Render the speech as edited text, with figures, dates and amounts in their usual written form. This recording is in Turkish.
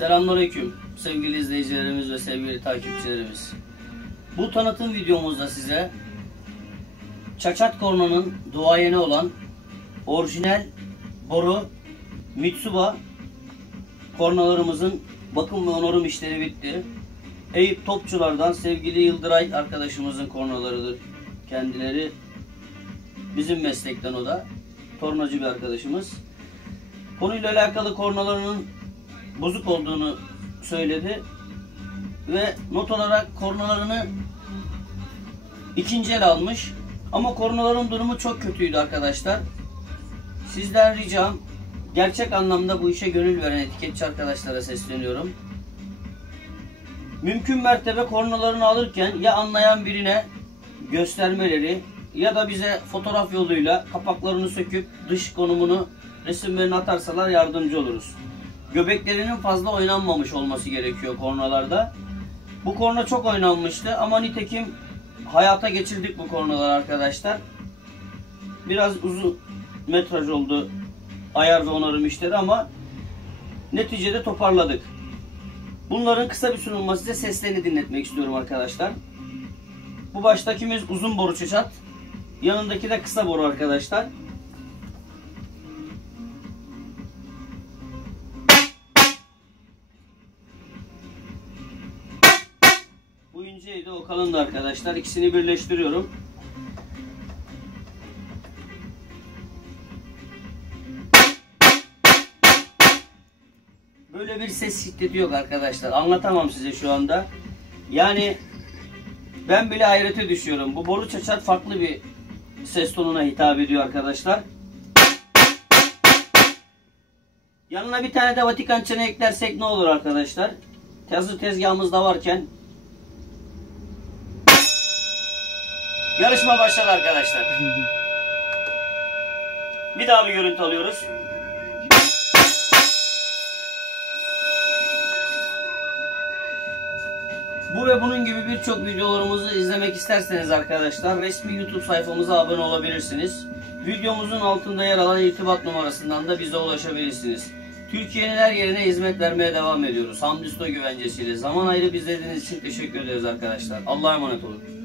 Selamünaleyküm sevgili izleyicilerimiz ve sevgili takipçilerimiz. Bu tanıtım videomuzda size Çaçat kornanın duayeni olan orijinal boru Mitsuba kornalarımızın bakım ve onarım işleri bitti. Eyüp Topçular'dan sevgili Yıldıray arkadaşımızın kornalarıdır. Kendileri bizim meslekten, o da tornacı bir arkadaşımız. Konuyla alakalı kornalarının bozuk olduğunu söyledi ve not olarak kornalarını ikinci el almış. Ama kornaların durumu çok kötüydü arkadaşlar. Sizden ricam, gerçek anlamda bu işe gönül veren etiketçi arkadaşlara sesleniyorum. Mümkün mertebe kornalarını alırken ya anlayan birine göstermeleri ya da bize fotoğraf yoluyla kapaklarını söküp dış konumunu, resimlerini atarsalar yardımcı oluruz. Göbeklerinin fazla oynanmamış olması gerekiyor kornalarda. Bu korna çok oynanmıştı ama nitekim hayata geçirdik bu kornalar arkadaşlar. Biraz uzun metraj oldu ayar ve onarım işleri ama neticede toparladık. Bunların kısa bir sunulma, size seslerini dinletmek istiyorum arkadaşlar. Bu baştakimiz uzun boru çaçat, yanındaki de kısa boru arkadaşlar. Bu inceydi, o kalındı arkadaşlar. İkisini birleştiriyorum. Böyle bir ses şiddeti yok arkadaşlar. Anlatamam size şu anda. Yani ben bile hayrete düşüyorum. Bu boru çaçat farklı bir ses tonuna hitap ediyor arkadaşlar. Yanına bir tane de Vatikan çene eklersek ne olur arkadaşlar? Hazır tezgahımızda varken yarışma başladı arkadaşlar. Bir daha bir görüntü alıyoruz. Bu ve bunun gibi birçok videolarımızı izlemek isterseniz arkadaşlar resmi YouTube sayfamıza abone olabilirsiniz. Videomuzun altında yer alan irtibat numarasından da bize ulaşabilirsiniz. Türkiye'nin her yerine hizmet vermeye devam ediyoruz. Hamdi Usta güvencesiyle. Zaman ayırıp izlediğiniz için teşekkür ederiz arkadaşlar. Allah'a emanet olun.